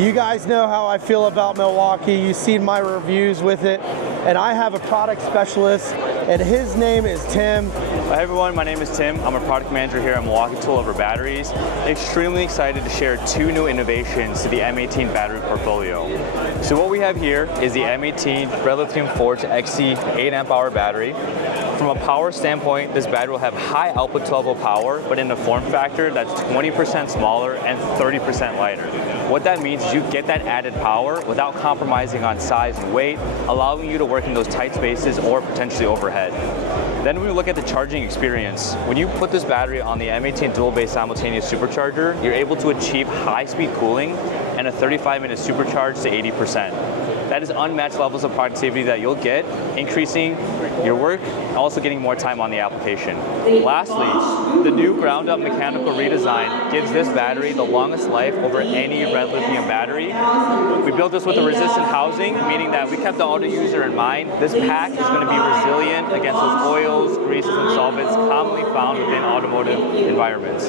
You guys know how I feel about Milwaukee. You've seen my reviews with it. And I have a product specialist, and his name is Tim. Hi everyone, my name is Tim. I'm a product manager here at Milwaukee Tools over batteries. Extremely excited to share two new innovations to the M18 battery portfolio. So what we have here is the M18 Milwaukee Forge XC 8 amp hour battery. From a power standpoint, this battery will have high output 12-volt power, but in a form factor that's 20% smaller and 30% lighter. What that means is you get that added power without compromising on size and weight, allowing you to work in those tight spaces or potentially overhead. Then when we look at the charging experience, when you put this battery on the M18 dual-base simultaneous supercharger, you're able to achieve high-speed cooling and a 35-minute supercharge to 80%. That is unmatched levels of productivity that you'll get, increasing your work, and also getting more time on the application. Lastly, the new ground-up mechanical redesign gives this battery the longest life over any red lithium battery. We built this with a resistant housing, meaning that we kept the auto user in mind. This pack is going to be resilient against those oils, greases, and solvents commonly found within automotive environments.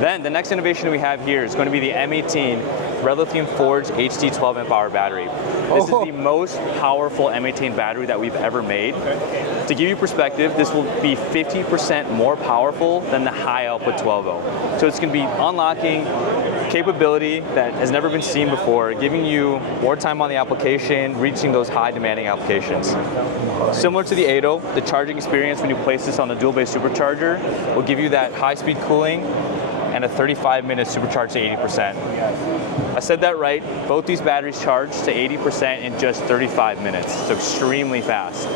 Then the next innovation we have here is going to be the M18 Milwaukee Forge HD 12 amp hour battery. This is the most powerful M18 battery that we've ever made. To give you perspective, this will be 50% more powerful than the high output 12-volt. So it's going to be unlocking capability that has never been seen before, giving you more time on the application, reaching those high demanding applications. Similar to the 8.0, the charging experience when you place this on the dual base supercharger will give you that high speed cooling and a 35-minute supercharge to 80%. I said that right, both these batteries charge to 80% in just 35 minutes, so extremely fast.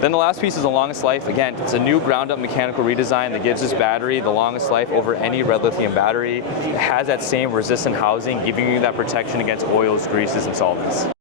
Then the last piece is the longest life. Again, it's a new ground-up mechanical redesign that gives this battery the longest life over any red lithium battery. It has that same resistant housing, giving you that protection against oils, greases, and solvents.